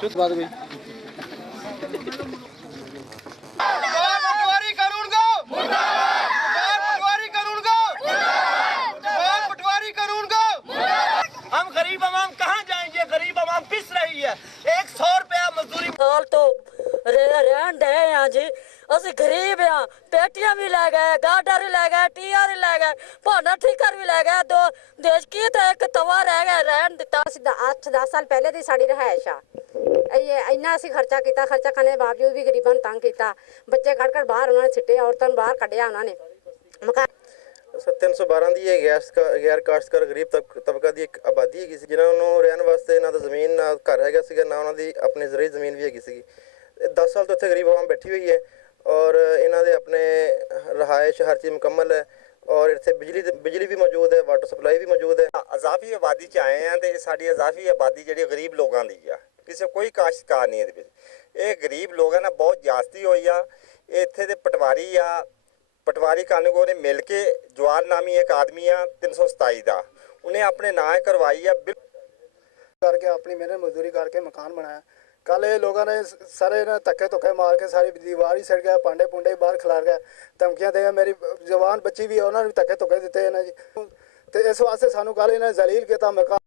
कुछ बात गई हम गरीब आवाम कहाँ जाएंगे? गरीब आवाम पिस रही है। 100 रुपया मजदूरी साल तो रहन दे जी। असि गरीब हाँ, पेटियां भी ले गए, गाडा भी ले गए, टीआर भी ले गए, भांडा ठीकर भी ले गए। दो देश की तो एक तवा रह गया रहन दिता। 8-10 साल पहले दी साड़ी रहायश आ ये इन्ना असी खर्चा किया, खर्चा करने के बावजूद भी गरीबों ने तंग किया। बच्चे कड़ कड़ बाहर उन्होंने सिटे, औरतों बाहर कढ़िया उन्होंने। 312 ਦੀ ਇਹ ਗੈਰ ਕਾਸ਼ਤਕਾਰ ਗਰੀਬ ਤਬਕਾ ਦੀ ਇੱਕ ਆਬਾਦੀ ਹੈਗੀ ਸੀ ਜਿਨ੍ਹਾਂ ਨੂੰ ਰਹਿਣ ਵਾਸਤੇ ਨਾ ਤਾਂ ਜ਼ਮੀਨ ਨਾ ਘਰ ਹੈਗਾ ਸੀਗਾ ਨਾ ਉਹਨਾਂ ਦੀ ਆਪਣੀ ਜ਼ਰੂਰੀ ਜ਼ਮੀਨ ਵੀ ਹੈਗੀ ਸੀਗੀ। 10 ਸਾਲ ਤੋਂ ਇੱਥੇ ਗਰੀਬ ਆਵਾਮ ਬੈਠੀ ਹੋਈ ਹੈ ਔਰ ਇਹਨਾਂ ਦੇ ਆਪਣੇ ਰਹਾਇਸ਼ ਹਰ ਚੀਜ਼ ਮੁਕੰਮਲ ਹੈ ਔਰ ਇੱਥੇ ਬਿਜਲੀ ਵੀ ਮੌਜੂਦ ਹੈ, ਵਾਟਰ ਸਪਲਾਈ ਵੀ ਮੌਜੂਦ ਹੈ। ਇਜ਼ਾਫੀ ਆਬਾਦੀ 'ਚ ਆਏ ਆ ਤੇ ਸਾਡੀ ਇਜ਼ਾਫੀ ਆਬਾਦੀ ਜਿਹੜੀ ਗਰੀਬ ਲੋਕਾਂ ਦੀ ਆ, ਕਿਸੇ ਕੋਈ ਕਾਸ਼ਤਕਾਰ ਨਹੀਂ ਇਹਦੇ ਵਿੱਚ। ਇਹ ਗਰੀਬ ਲੋਕਾਂ ਨਾਲ ਬਹੁਤ ਜ਼ਿਆਦਤੀ ਹੋਈ ਆ। ਇੱਥੇ ਦੇ ਪਟਵਾਰੀ ਆ, पटवारी कानून ने मिल के जवान नामी एक आदमी आ 327 का उन्हें अपने नाम करवाई है करके अपनी मेहनत मजदूरी करके मकान बनाया। कल ये लोगों ने सारे ने धक्के धुक्के मार के सारी दीवार ही सड़ गया, पांडे पुंडे बाहर खिलार गए, धमकियां दे। मेरी जवान बच्ची भी है, उन्होंने भी धक्के धुक्के दिते जी। तो इस वास्ते सानू कल इन्हें जलील किया मकान